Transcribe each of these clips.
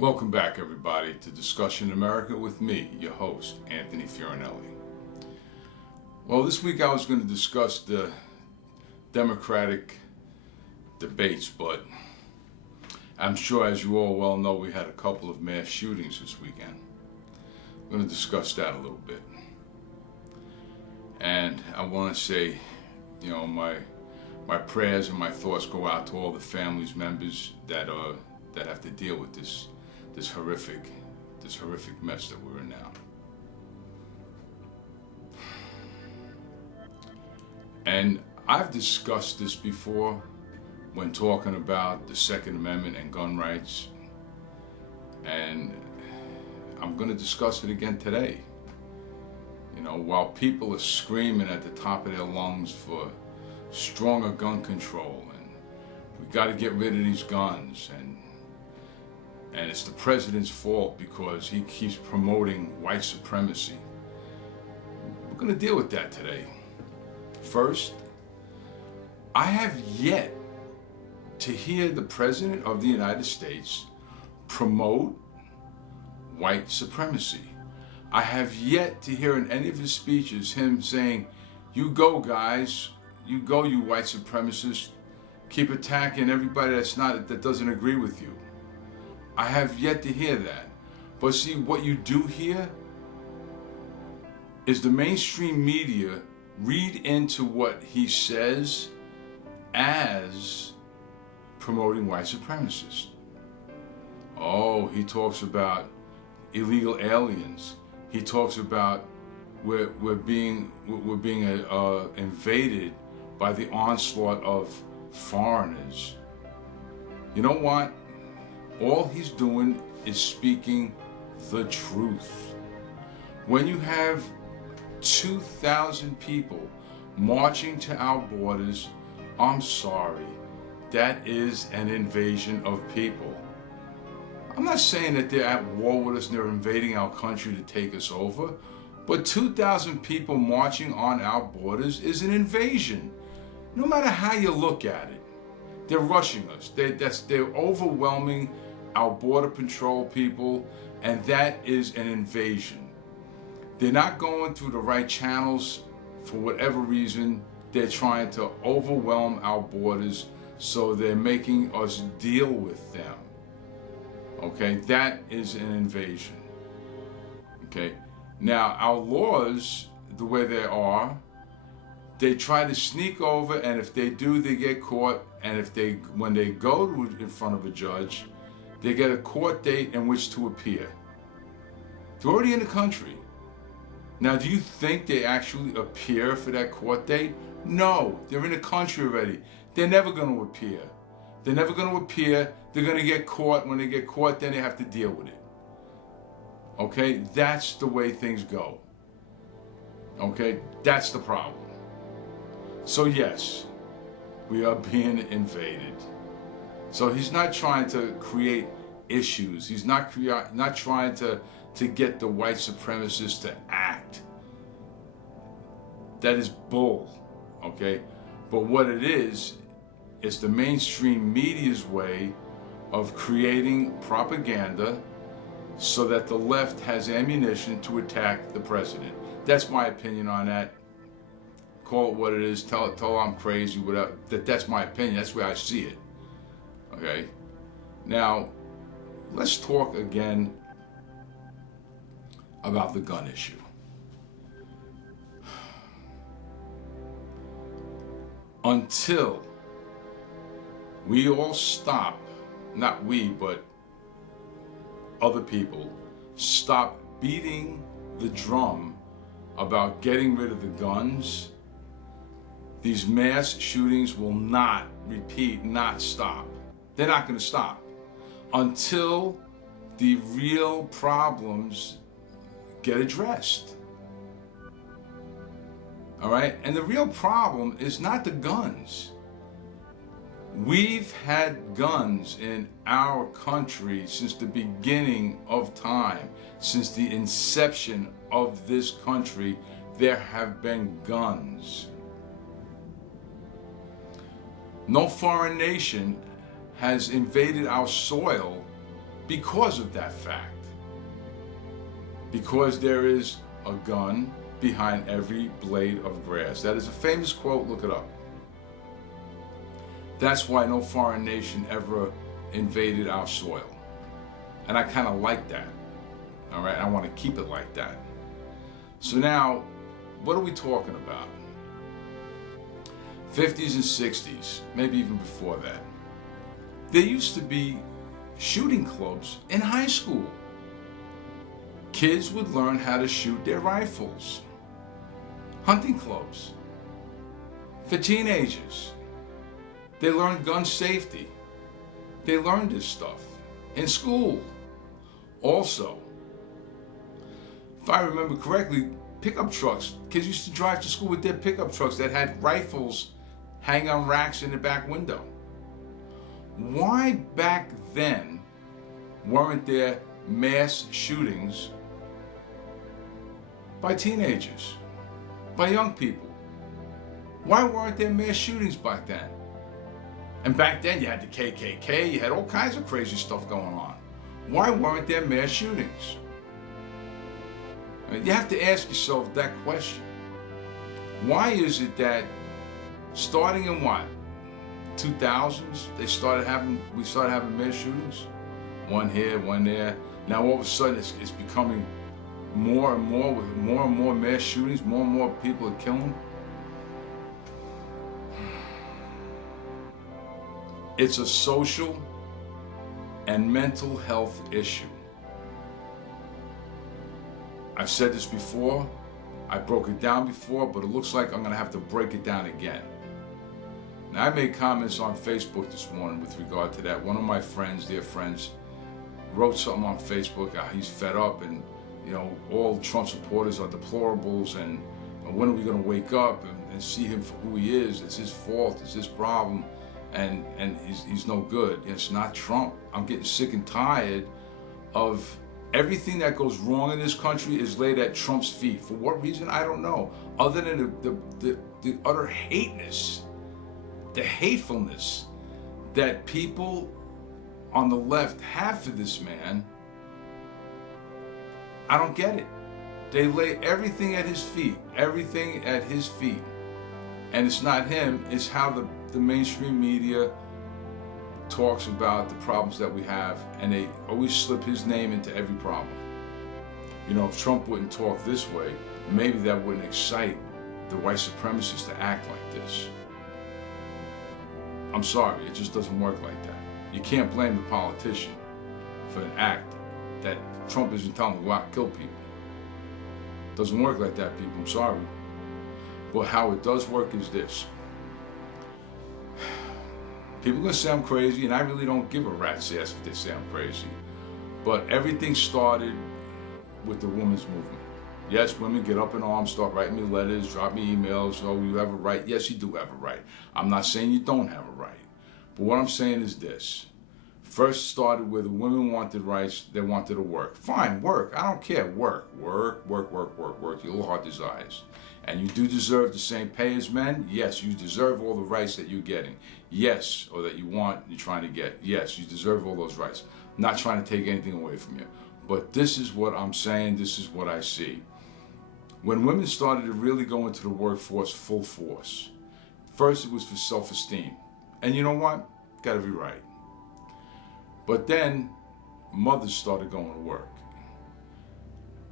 Welcome back, everybody, to Discussion America with me, your host, Anthony Fiorinelli. Well, this week I was going to discuss the Democratic debates, but I'm sure, as you all well know, we had a couple of mass shootings this weekend. I'm going to discuss that a little bit. And I want to say, you know, my prayers and my thoughts go out to all the families, members that have to deal with this horrific mess that we're in now. And I've discussed this before when talking about the Second Amendment and gun rights, and I'm going to discuss it again today. You know, while people are screaming at the top of their lungs for stronger gun control, and we got to get rid of these guns, and it's the president's fault because he keeps promoting white supremacy. We're going to deal with that today. First, I have yet to hear the President of the United States promote white supremacy. I have yet to hear in any of his speeches him saying, "You go, guys. You go, you white supremacists. Keep attacking everybody that doesn't agree with you." I have yet to hear that. But see, what you do hear is the mainstream media read into what he says as promoting white supremacists. Oh, he talks about illegal aliens. He talks about we're being invaded by the onslaught of foreigners. You know what? All he's doing is speaking the truth. When you have 2,000 people marching to our borders, I'm sorry, that is an invasion of people. I'm not saying that they're at war with us and they're invading our country to take us over, but 2,000 people marching on our borders is an invasion. No matter how you look at it, they're rushing us. They're overwhelming our border patrol people, and that is an invasion. They're not going through the right channels for whatever reason. They're trying to overwhelm our borders, so they're making us deal with them. Okay, that is an invasion. Okay, now our laws, the way they are, they try to sneak over, and if they do, they get caught. And when they go in front of a judge, they get a court date in which to appear. They're already in the country. Now, do you think they actually appear for that court date? No, they're in the country already. They're never going to appear. They're never going to appear. They're going to get caught. When they get caught, then they have to deal with it. Okay, that's the way things go. Okay, that's the problem. So yes, we are being invaded. So he's not trying to create issues. He's not trying to get the white supremacists to act. That is bull, okay? But what it is, it's the mainstream media's way of creating propaganda so that the left has ammunition to attack the president. That's my opinion on that. Call it what it is. Tell I'm crazy. Whatever. That's my opinion. That's where I see it. Okay. Now, let's talk again about the gun issue. Until we all stop, not we, but other people, stop beating the drum about getting rid of the guns, these mass shootings will not repeat, not stop. They're not going to stop. until the real problems get addressed. All right? And the real problem is not the guns. We've had guns in our country since the beginning of time. Since the inception of this country, there have been guns. No foreign nation has invaded our soil because of that fact. Because there is a gun behind every blade of grass. That is a famous quote, look it up. That's why no foreign nation ever invaded our soil. And I kind of like that. All right, I want to keep it like that. So now, what are we talking about? 50s and 60s, maybe even before that. There used to be shooting clubs in high school. Kids would learn how to shoot their rifles. Hunting clubs for teenagers. They learned gun safety. They learned this stuff in school. Also, if I remember correctly, pickup trucks. Kids used to drive to school with their pickup trucks that had rifles hanging on racks in the back window. Why back then weren't there mass shootings by teenagers, by young people? Why weren't there mass shootings back then? And back then you had the KKK, you had all kinds of crazy stuff going on. Why weren't there mass shootings? I mean, you have to ask yourself that question. Why is it that starting in what? 2000s, we started having mass shootings? One here, one there. Now all of a sudden it's becoming more and more with more and more mass shootings, more and more people are killing. It's a social and mental health issue. I've said this before, I broke it down before, but it looks like I'm gonna have to break it down again. Now I made comments on Facebook this morning with regard to that. One of my friends, dear friends, wrote something on Facebook, he's fed up and all Trump supporters are deplorables and when are we gonna wake up and see him for who he is? It's his fault, it's his problem. And he's no good. It's not Trump. I'm getting sick and tired of everything that goes wrong in this country is laid at Trump's feet. For what reason? I don't know. Other than the utter hateness, the hatefulness that people on the left have for this man, I don't get it. They lay everything at his feet, everything at his feet. And it's not him, it's how the mainstream media talks about the problems that we have, and they always slip his name into every problem. If Trump wouldn't talk this way, maybe that wouldn't excite the white supremacists to act like this. I'm sorry, it just doesn't work like that. You can't blame the politician for an act that Trump isn't telling them to go out and kill people. It doesn't work like that, people, I'm sorry. But how it does work is this. People are going to say I'm crazy, and I really don't give a rat's ass if they say I'm crazy. But everything started with the women's movement. Yes, women get up in arms, start writing me letters, drop me emails. Oh, you have a right. Yes, you do have a right. I'm not saying you don't have a right. But what I'm saying is this. First started where the women wanted rights, they wanted to work. Fine, work. I don't care. Work. Your little heart desires. And you do deserve the same pay as men. Yes, you deserve all the rights that you're getting. Yes, or that you want, you're trying to get. Yes, you deserve all those rights. I'm not trying to take anything away from you. But this is what I'm saying. This is what I see. When women started to really go into the workforce full force, first it was for self-esteem. And you know what? Got to be right. But then mothers started going to work.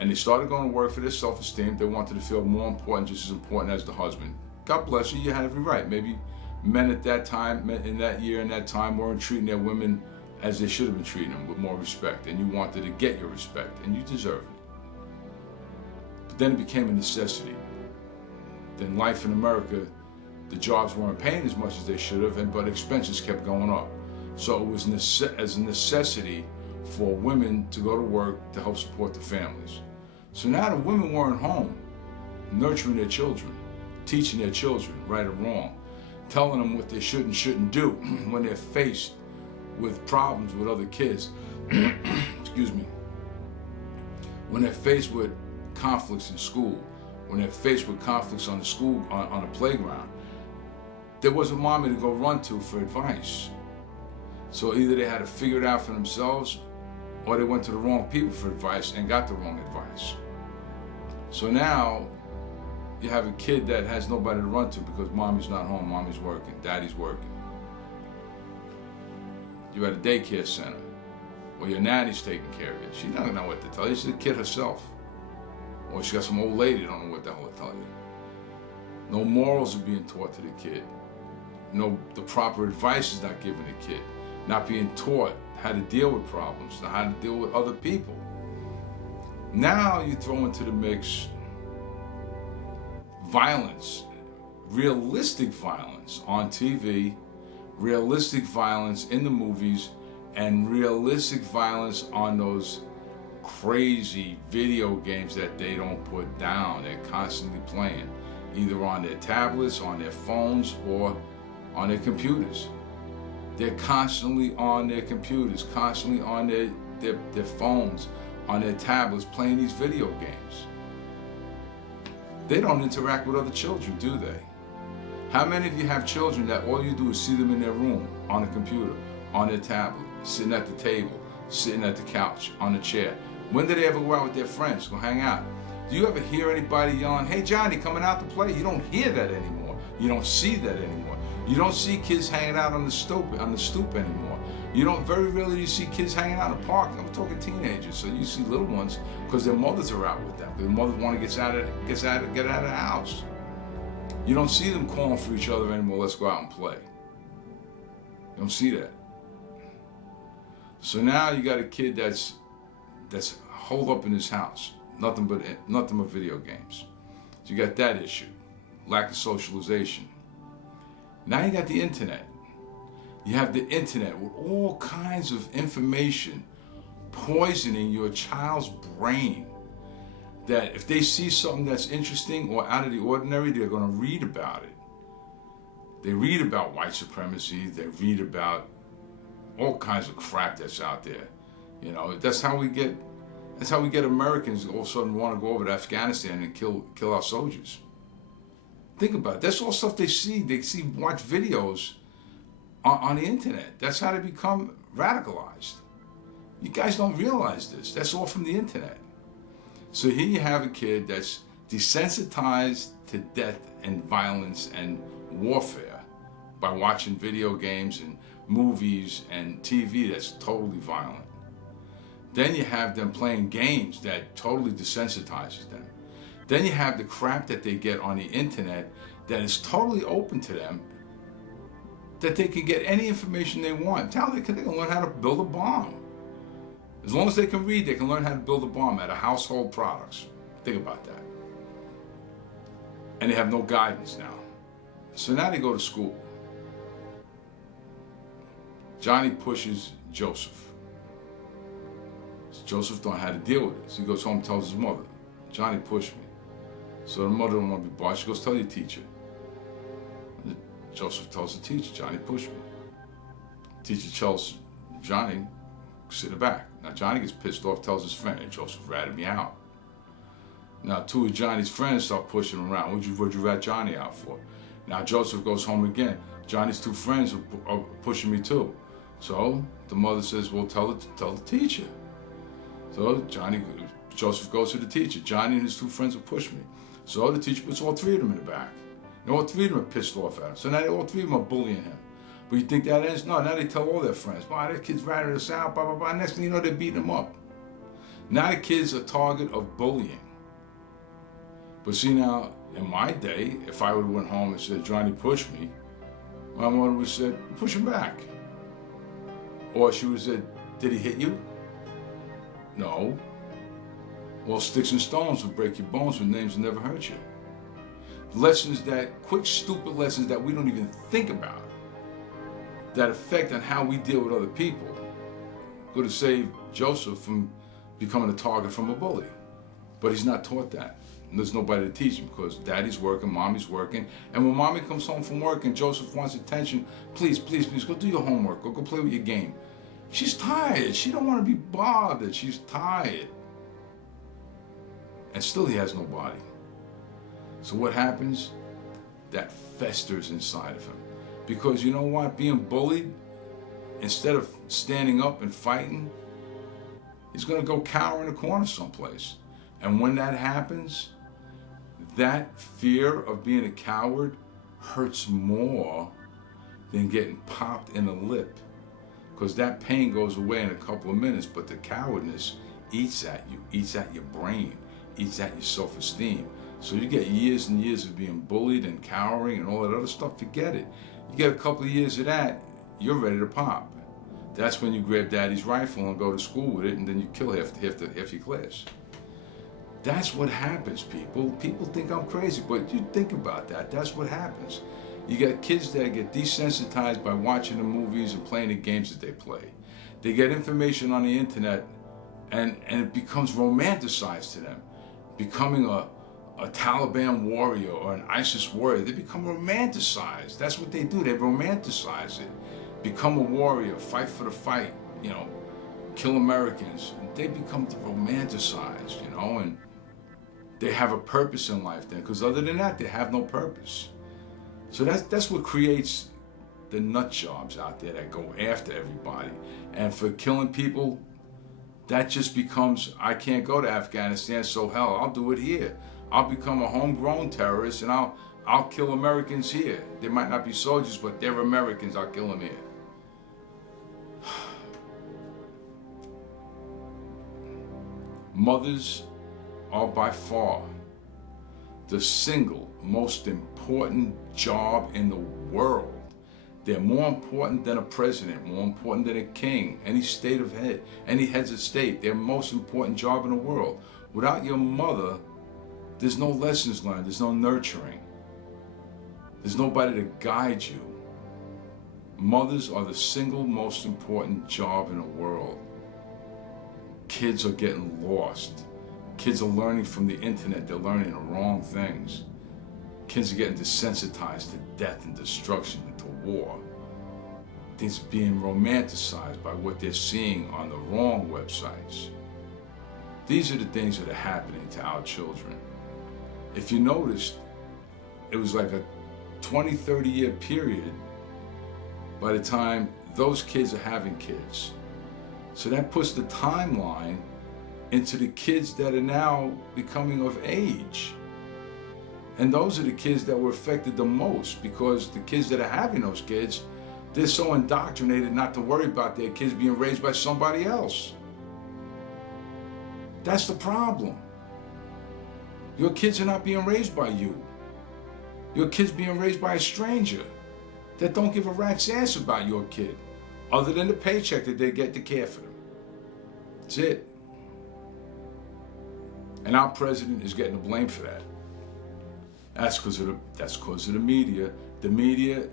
And they started going to work for their self-esteem. They wanted to feel more important, just as important as the husband. God bless you, you had every right. Maybe men at that time, in that year and that time, weren't treating their women as they should have been treating them, with more respect. And you wanted to get your respect, and you deserve it. But then it became a necessity. Then life in America, the jobs weren't paying as much as they should have, but expenses kept going up. So it was as a necessity for women to go to work to help support the families. So now the women weren't home, nurturing their children, teaching their children right or wrong, telling them what they should and shouldn't do when they're faced with problems with other kids. Excuse me. When they're faced with conflicts in school, when they're faced with conflicts on the playground, there wasn't mommy to go run to for advice. So either they had to figure it out for themselves, or they went to the wrong people for advice and got the wrong advice. So now you have a kid that has nobody to run to because mommy's not home, mommy's working, daddy's working. You're at a daycare center, or your nanny's taking care of you. She doesn't know what to tell you. She's a kid herself. Or she got some old lady that don't know what the hell to tell you. No morals are being taught to the kid. No, the proper advice is not given to the kid. Not being taught how to deal with problems, how to deal with other people. Now you throw into the mix violence, realistic violence on TV, realistic violence in the movies, and realistic violence on those crazy video games that they don't put down. They're constantly playing, either on their tablets, on their phones, or on their computers. They're constantly on their computers, constantly on their phones, on their tablets, playing these video games. They don't interact with other children, do they? How many of you have children that all you do is see them in their room, on a computer, on their tablet, sitting at the table, sitting at the couch, on the chair? When do they ever go out with their friends, go hang out? Do you ever hear anybody yelling, "Hey Johnny, coming out to play"? You don't hear that anymore. You don't see that anymore. You don't see kids hanging out on the stoop anymore. You don't, very rarely do you see kids hanging out in the park. I'm talking teenagers, so you see little ones because their mothers are out with them. Their mothers want to get out of the house. You don't see them calling for each other anymore. Let's go out and play. You don't see that. So now you got a kid that's holed up in his house, nothing but video games. So you got that issue, lack of socialization. Now you got the internet. You have the internet with all kinds of information poisoning your child's brain, that if they see something that's interesting or out of the ordinary, they're going to read about it. They read about white supremacy. They read about all kinds of crap that's out there. You know, that's how we get Americans all of a sudden want to go over to Afghanistan and kill our soldiers. Think about it. That's all stuff they see. They watch videos on the internet. That's how they become radicalized. You guys don't realize this. That's all from the internet. So here you have a kid that's desensitized to death and violence and warfare by watching video games and movies and TV that's totally violent. Then you have them playing games that totally desensitizes them. Then you have the crap that they get on the internet that is totally open to them, that they can get any information they want. They can learn how to build a bomb. As long as they can read, they can learn how to build a bomb out of household products. Think about that. And they have no guidance now. So now they go to school. Johnny pushes Joseph. Joseph don't know how to deal with it. So he goes home and tells his mother, "Johnny pushed me." So the mother don't want to be bothered. She goes, "Tell your teacher." Joseph tells the teacher, "Johnny pushed me." Teacher tells Johnny, "Sit it back." Now Johnny gets pissed off, tells his friend, "Hey, Joseph ratted me out." Now two of Johnny's friends start pushing him around. What'd you rat Johnny out for? Now Joseph goes home again. Johnny's two friends are pushing me too. So the mother says, "Well, tell the teacher." So Joseph goes to the teacher. "Johnny and his two friends have pushed me." So the teacher puts all three of them in the back. And all three of them are pissed off at him. So now all three of them are bullying him. But you think that ends? No, now they tell all their friends, "Wow, that kid's ratted us out, blah, blah, blah." Next thing you know, they're beating him up. Now the kid's a target of bullying. But see now, in my day, if I would have went home and said, "Johnny pushed me," my mother would have said, "Push him back." Or she would have said, "Did he hit you?" "No." "Well, sticks and stones will break your bones, but names will never hurt you." Quick, stupid lessons that we don't even think about. that effect on how we deal with other people could have saved Joseph from becoming a target from a bully. But he's not taught that. And there's nobody to teach him because daddy's working, mommy's working. And when mommy comes home from work and Joseph wants attention, please, please, please, go do your homework. Go play with your game. She's tired. She don't want to be bothered. She's tired. And still he has no body. So what happens? That festers inside of him. Because you know what? Being bullied, instead of standing up and fighting, he's going to go cower in a corner someplace. And when that happens, that fear of being a coward hurts more than getting popped in the lip. Because that pain goes away in a couple of minutes, but the cowardness eats at you, eats at your brain, eats at your self-esteem. So you get years and years of being bullied and cowering and all that other stuff, forget it. You get a couple of years of that, you're ready to pop. That's when you grab daddy's rifle and go to school with it, and then you kill half your class. That's what happens, people. People think I'm crazy, but you think about that. That's what happens. You get kids that get desensitized by watching the movies and playing the games that they play. They get information on the internet, and it becomes romanticized to them. Becoming a Taliban warrior or an ISIS warrior, they become romanticized. That's what they do. They romanticize it. Become a warrior, fight for the fight, you know, kill Americans. They become romanticized, you know, and they have a purpose in life then, because other than that, they have no purpose. So that's what creates the nut jobs out there that go after everybody. And for killing people, that just becomes, I can't go to Afghanistan, so hell, I'll do it here. I'll become a homegrown terrorist and I'll kill Americans here. They might not be soldiers, but they're Americans, I'll kill them here. Mothers are by far the single most important job in the world. They're more important than a president, more important than a king, any heads of state. They're the most important job in the world. Without your mother, there's no lessons learned, there's no nurturing. There's nobody to guide you. Mothers are the single most important job in the world. Kids are getting lost. Kids are learning from the internet. They're learning the wrong things. Kids are getting desensitized to death and destruction and to war. Things are being romanticized by what they're seeing on the wrong websites. These are the things that are happening to our children. If you noticed, it was like a 20, 30 year period by the time those kids are having kids. So that puts the timeline into the kids that are now becoming of age. And those are the kids that were affected the most, because the kids that are having those kids, they're so indoctrinated not to worry about their kids being raised by somebody else. That's the problem. Your kids are not being raised by you. Your kid's being raised by a stranger that don't give a rat's ass about your kid, other than the paycheck that they get to care for them. That's it. And our president is getting the blame for that. That's because of the media. The media,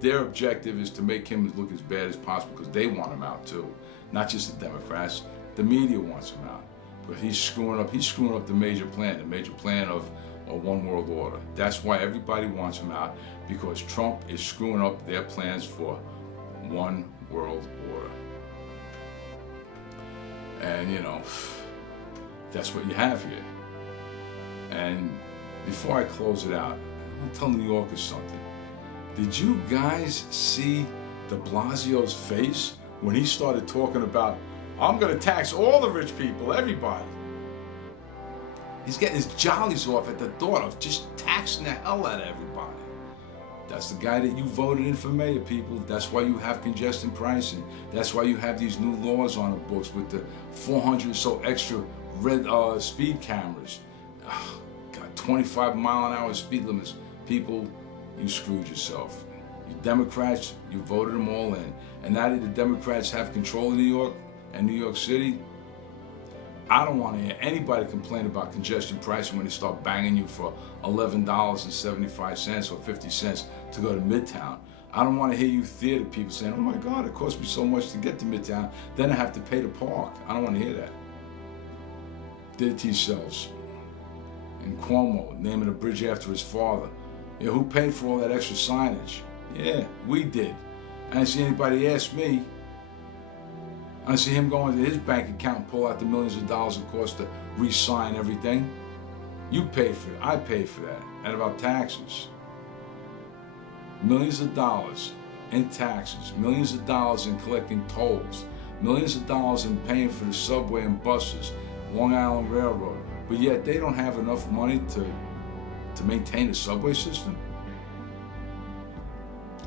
their objective is to make him look as bad as possible because they want him out too. Not just the Democrats. The media wants him out. But he's screwing up the major plan of a one world order. That's why everybody wants him out, because Trump is screwing up their plans for one world order. And you know, that's what you have here. And before I close it out, I want to tell New Yorkers something. Did you guys see de Blasio's face when he started talking about, I'm going to tax all the rich people, everybody? He's getting his jollies off at the thought of just taxing the hell out of everybody. That's the guy that you voted in for mayor, people. That's why you have congestion pricing. That's why you have these new laws on the books with the 400 or so extra red speed cameras. Oh, God, 25-mile-an-hour speed limits. People, you screwed yourself. You Democrats, you voted them all in. And now that the Democrats have control of New York and New York City, I don't want to hear anybody complain about congestion pricing when they start banging you for $11.75 or 50 cents to go to Midtown. I don't want to hear you theater people saying, oh my God, it cost me so much to get to Midtown, then I have to pay to park. I don't want to hear that. Did it to yourselves. And Cuomo, naming a bridge after his father. Yeah, who paid for all that extra signage? Yeah, we did. I didn't see anybody ask me. I didn't see him go into his bank account and pull out the millions of dollars it cost to re-sign everything. You paid for it. I paid for that. And about taxes. Millions of dollars in taxes. Millions of dollars in collecting tolls. Millions of dollars in paying for the subway and buses. Long Island Railroad. But yet they don't have enough money to maintain the subway system.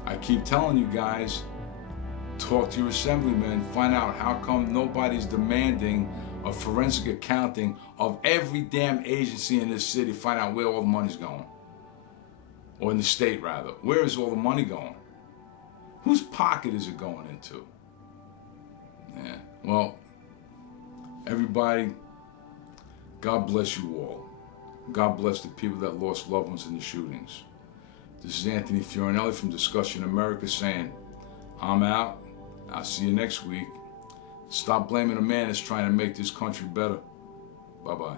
I keep telling you guys, talk to your assemblyman, find out how come nobody's demanding a forensic accounting of every damn agency in this city, find out where all the money's going. Or in the state, rather. Where is all the money going? Whose pocket is it going into? Yeah, well, everybody, God bless you all. God bless the people that lost loved ones in the shootings. This is Anthony Fiorinelli from Discussion America saying, I'm out. I'll see you next week. Stop blaming a man that's trying to make this country better. Bye-bye.